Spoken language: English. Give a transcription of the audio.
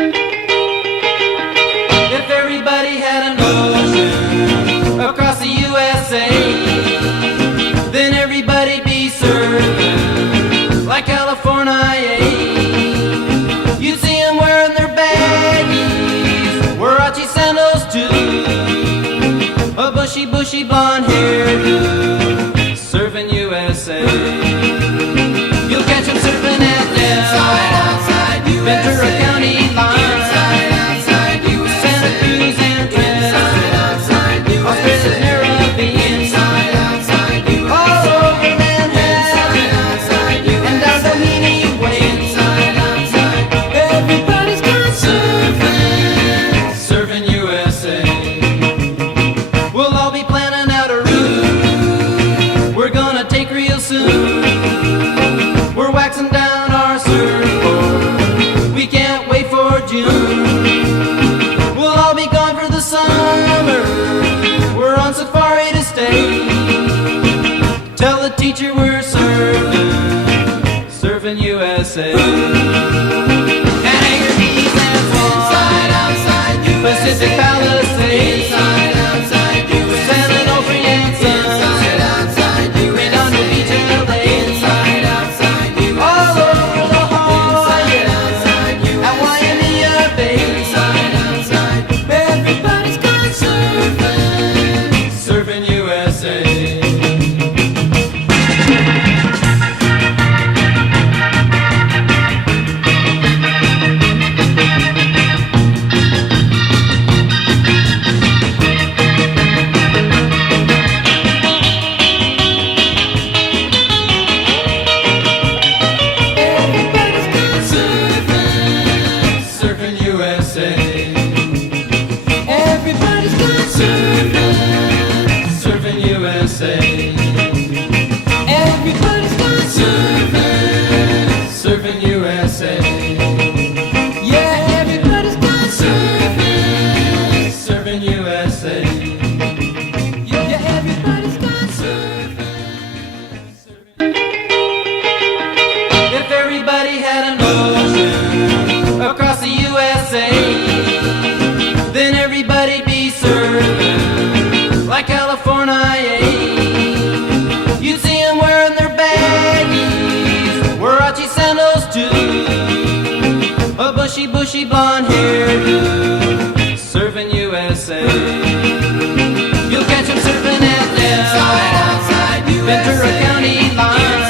If everybody had an ocean across the USA, then everybody'd be serving like California. You'd see them wearing their baggies, Warachi sandals too, a bushy blonde hairdo, serving USA. You'll catch them surfing at Del, Ventura County line, Santa Cruz and Trent, Australia's Caribbean, all over Manhattan, and down Doheny Way. Everybody's gone surfing, serving USA. We'll all be planning out a route we're gonna take real soon. We're waxing down our surfboard, we can't wait for June. We'll all be gone for the summer, we're on safari to stay. Tell the teacher we're serving USA. And Anchor Keys and Swan, Pacific Palisades, San Onofre and Sons, Redondo Beach and LA, all over La Jolla and Waimea Bay. Everybody's gone surfing, serving USA. Everybody's gone surfing, serving USA. Everybody's gone surfing, serving USA. Yeah, everybody's gone surfing, serving USA. Yeah, everybody's gone surfing, serving. If everybody had an ocean across the USA, then everybody'd be serving like California. You'd see them wearing their baggies, Warachi sandals too, a bushy blonde hairdo, serving USA. You'll catch them surfing at Del, Ventura County line,